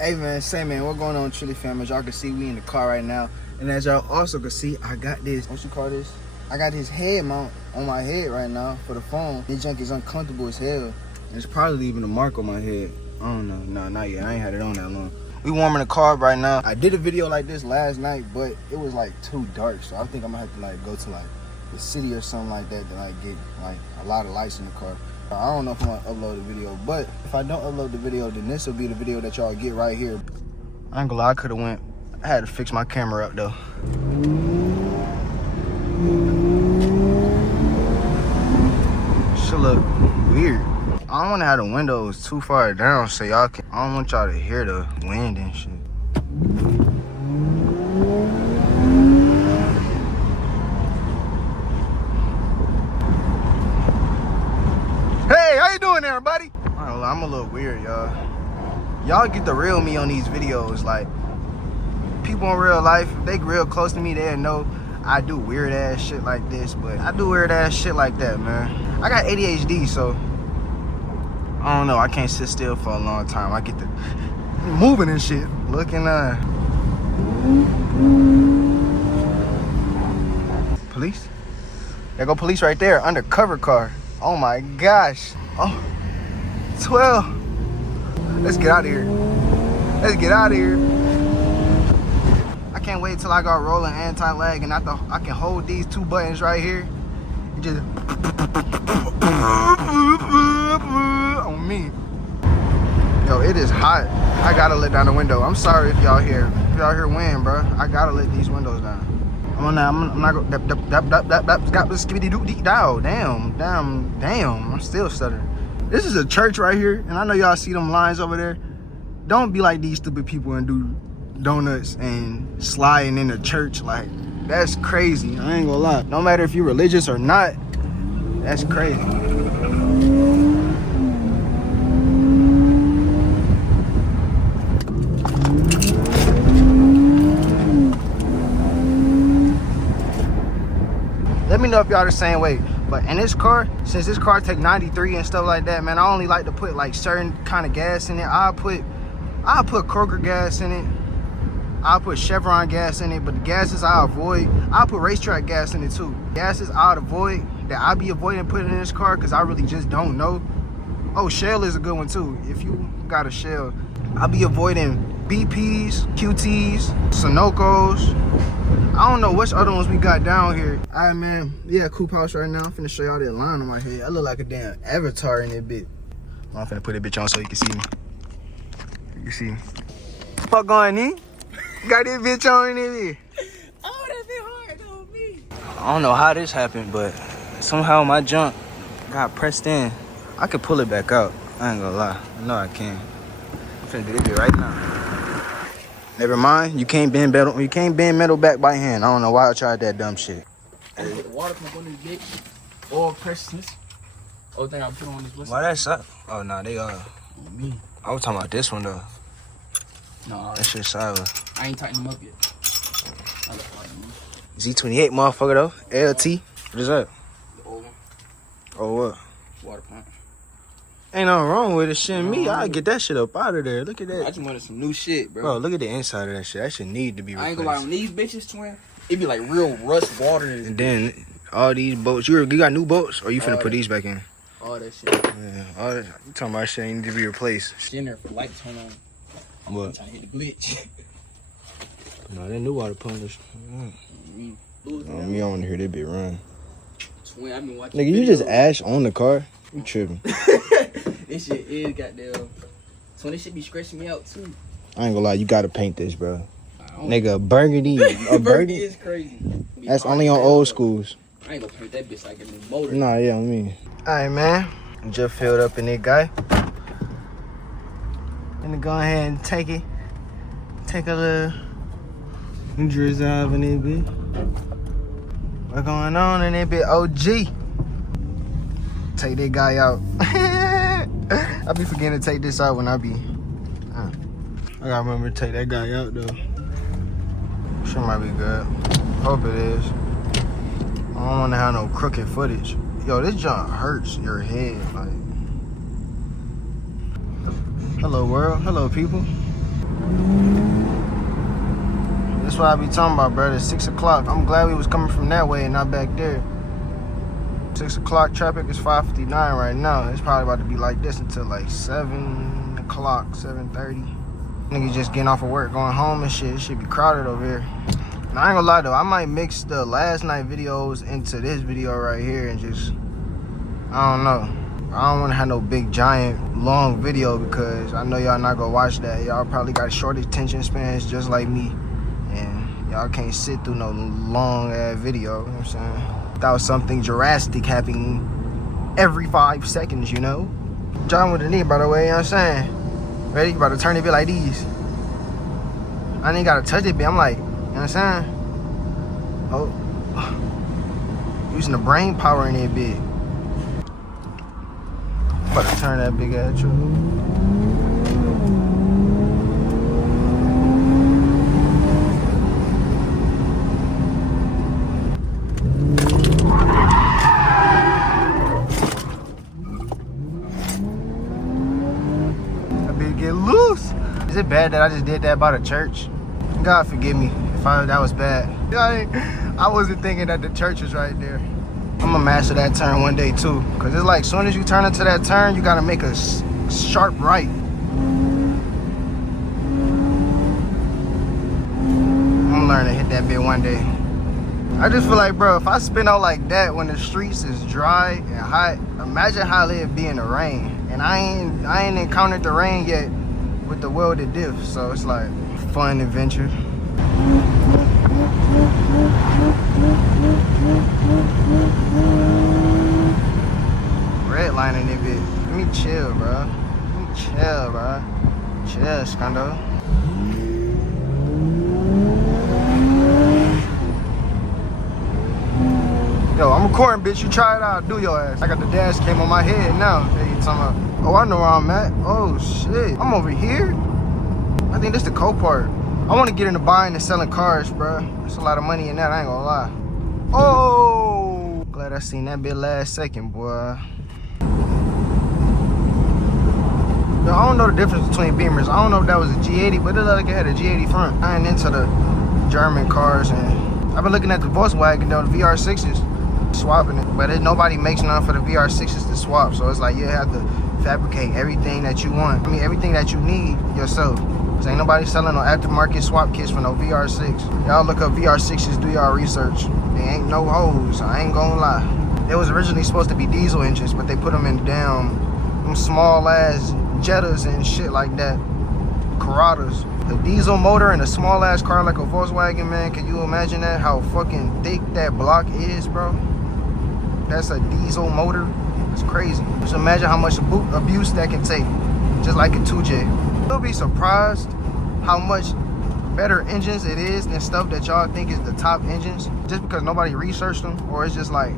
Hey man, say man, what going on, Trilly fam? As y'all can see, we in the car right now. And as y'all also can see, I got this, what you call this? I got this head mount on my head right now for the phone. This junk is uncomfortable as hell. And it's probably leaving a mark on my head. I don't know, no, not yet. I ain't had it on that long. We warming the car right now. I did a video like this last night, but it was like too dark. So I think I'm gonna have to like go to like the city or something like that to like get like a lot of lights in the car. I don't know if I'm gonna upload the video, but if I don't upload the video, then this will be the video that y'all get right here. I ain't gonna lie, I could've went, I had to fix my camera up though. Should look weird. I don't wanna have the windows too far down so y'all can, I don't want y'all to hear the wind and shit. Hey, how you doing everybody? I'm a little weird, y'all. Y'all get the real me on these videos. Like, people in real life, if they real close to me, they'll know I do weird ass shit like this, but I do weird ass shit like that, man. I got ADHD, so I don't know, I can't sit still for a long time. I get to moving and shit, looking police? There go police right there, undercover car. Oh my gosh. Oh, 12. Let's get out of here. Let's get out of here. I can't wait till I got rolling anti-lag and I can hold these two buttons right here. And just on me. Yo, it is hot. I gotta let down the window. I'm sorry if y'all hear wind, bro. I gotta let these windows down. I'm not gonna damn, I'm still stuttering. This is a church right here, and I know y'all see them lines over there. Don't be like these stupid people and do donuts and sliding in the church. Like, that's crazy. I ain't gonna lie. No matter if you're religious or not, that's crazy. Let me know if y'all the same way. But in this car, since this car take 93 and stuff like that, man, I only like to put like certain kind of gas in it. I'll put Kroger gas in it. I'll put Chevron gas in it, but the gases I avoid. I'll put racetrack gas in it too. Gases I'd avoid, that I be avoiding putting in this car because I really just don't know. Oh, Shell is a good one too. If you got a Shell, I'll be avoiding BPs, QTs, Sunoco's. I don't know which other ones we got down here. All right, man. Yeah, coupe house right now. I'm finna show y'all that line on my head. I look like a damn avatar in that bit. I'm finna put that bitch on so you can see me. You can see me. Fuck going in? Got that bitch on in there. Oh, that bit hard on me. I don't know how this happened, but somehow my junk got pressed in. I could pull it back out. I ain't gonna lie. I know I can. I'm finna do this bit right now. Never mind, you can't bend metal. You can't bend metal back by hand. I don't know why I tried that dumb shit. I put the water pump on this bitch. Oil pressures. Only thing I put on this. Why that suck? Oh no, they are. Me. I was talking about this one though. Nah, that shit sour. I ain't tightened them up yet. Z28 motherfucker though. LT. What is that? The old one. Oh what? Water pump. Ain't nothing wrong with it. Shit, me, I'll get that shit up out of there. Look at that. I just wanted some new shit, bro. Bro, look at the inside of that shit. That shit need to be replaced. I ain't gonna lie, on these bitches, twin, it be like real rust water. And then all these boats, you got new boats, or you finna put these back in? All that shit. Yeah, all that. You talking about shit ain't need to be replaced. Sitting there for light turn on. What? I'm trying to hit the glitch. No, that new water pump is. Me, I don't want to hear that bit run. Twin, I've been watching. Nigga, you just ash on the car? You tripping. This shit is goddamn. So this shit be scratching me out too. I ain't gonna lie, you gotta paint this, bro. Nigga, burgundy. Burgundy is crazy. That's only on old schools. I ain't gonna paint that bitch like a new motor. Nah, yeah, I mean. Alright, man. Just filled up in it, guy. Gonna go ahead and take a little drizzle in it, bit. What's going on in it, bit? OG. Take that guy out. I be forgetting to take this out when I be. I gotta remember to take that guy out though. Shit might be good. Hope it is. I don't want to have no crooked footage. Yo, this junk hurts your head. Like, hello world, hello people. That's what I be talking about, bro. It's 6 o'clock. I'm glad we was coming from that way and not back there. 6 o'clock traffic is 5:59 right now. It's probably about to be like this until like 7 o'clock, 7:30. Niggas just getting off of work, going home and shit. It should be crowded over here. Now, I ain't gonna lie though, I might mix the last night videos into this video right here and just, I don't know. I don't wanna have no big, giant, long video because I know y'all not gonna watch that. Y'all probably got short attention spans just like me. And y'all can't sit through no long ass video, you know what I'm saying? Without something drastic happening every 5 seconds, you know? John with the knee, by the way, you know what I'm saying? Ready? About to turn it bit like these. I ain't gotta touch it, but I'm like, you know what I'm saying? Oh. Using the brain power in it bit. About to turn that big ass truck. Get loose. Is it bad that I just did that by the church? God forgive me if that was bad. I wasn't thinking that the church was right there. I'm gonna master that turn one day too, cause it's like soon as you turn into that turn, you gotta make a sharp right. I'm gonna learn to hit that bit one day. I just feel like, bro, if I spin out like that when the streets is dry and hot, imagine how it'd be in the rain. And I ain't encountered the rain yet with the welded diff, so it's like fun adventure. Redlining it bit. Let me chill, bro. Let me chill, bro. Chill, Sxundo. Yo, I'm recording, bitch. You try it out. Do your ass. I got the dash cam on my head now. Hey, you talking about? Oh, I know where I'm at. Oh, shit. I'm over here? I think this the cool part. I want to get into buying and selling cars, bro. There's a lot of money in that. I ain't gonna lie. Oh! Glad I seen that bit last second, boy. Yo, I don't know the difference between Beamers. I don't know if that was a G80, but it looked like it had a G80 front. I ain't into the German cars, and I've been looking at the Volkswagen, though, the VR6s. Swapping it, but nobody makes none for the VR6s to swap, so it's like you have to fabricate everything that you want. I mean, everything that you need yourself. Cause ain't nobody selling no aftermarket swap kits for no VR6. Y'all look up VR6s, do y'all research. They ain't no hoes, I ain't gonna lie. They was originally supposed to be diesel engines, but they put them in them small ass Jettas and shit like that. Coronas. A diesel motor in a small ass car like a Volkswagen, man. Can you imagine that? How fucking thick that block is, bro? That's a diesel motor. It's crazy. Just imagine how much abuse that can take. Just like a 2J. You'll be surprised how much better engines it is than stuff that y'all think is the top engines. Just because nobody researched them, or it's just like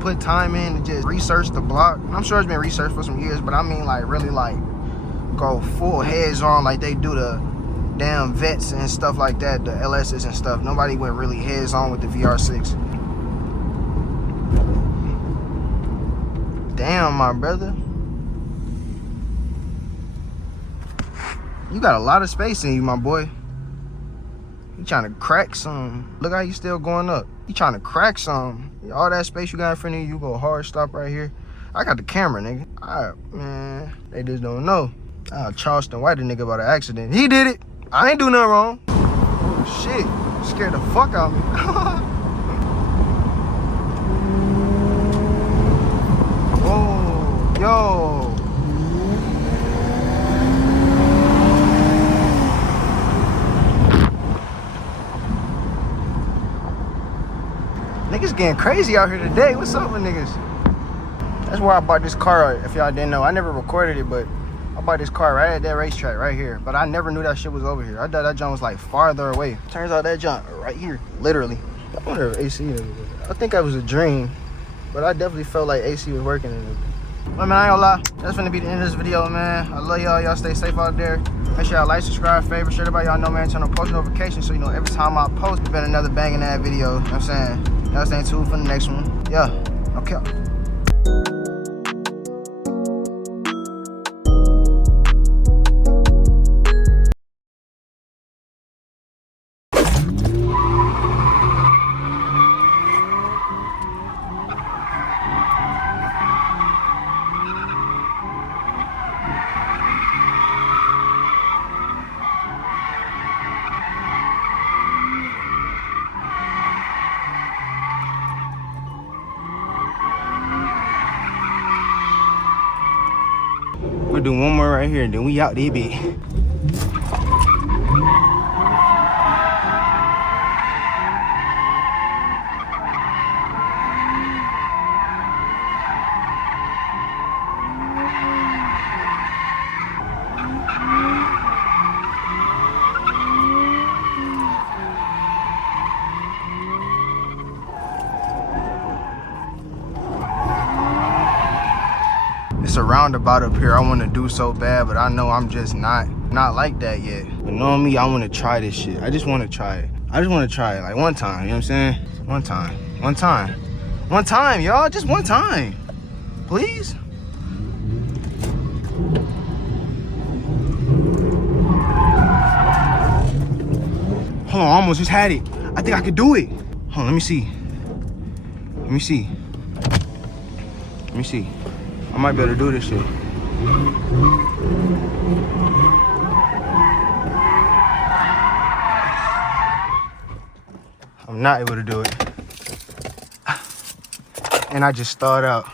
put time in to just research the block. I'm sure it's been researched for some years, but I mean like really like go full heads on like they do the damn Vets and stuff like that, the LSs and stuff. Nobody went really heads on with the VR6. Damn, my brother. You got a lot of space in you, my boy. You trying to crack some. Look how you still going up. You trying to crack some. All that space you got in front of you, you go hard stop right here. I got the camera, nigga. Man, they just don't know. Charleston White a nigga about an accident. He did it. I ain't do nothing wrong. Oh, shit. Scared the fuck out of me. Whoa, yo. Niggas getting crazy out here today. What's up with niggas? That's where I bought this car, if y'all didn't know. I never recorded it, but I bought this car right at that racetrack right here. But I never knew that shit was over here. I thought that junk was like farther away. Turns out that junk right here, literally. I wonder if AC is. I think that was a dream, but I definitely felt like AC was working in it. Well, man, I ain't gonna lie. That's gonna be the end of this video, man. I love y'all. Y'all stay safe out there. Make sure y'all like, subscribe, favorite, share everybody y'all know, man. Turn on post notifications so you know every time I post, it's been another banging ass video. You know what I'm saying? Y'all stay tuned for the next one. Yeah, okay. gonna do one more right here, and then we out there, bit. It's a roundabout up here I want to do so bad, but I know I'm just not like that yet. But knowing me, I want to try this shit. I just want to try it. I just want to try it like one time, you know what I'm saying? One time, y'all, just one time, please. Hold on, I almost just had it. I think I could do it. Hold on, let me see. I might better do this shit. I'm not able to do it. And I just stalled out.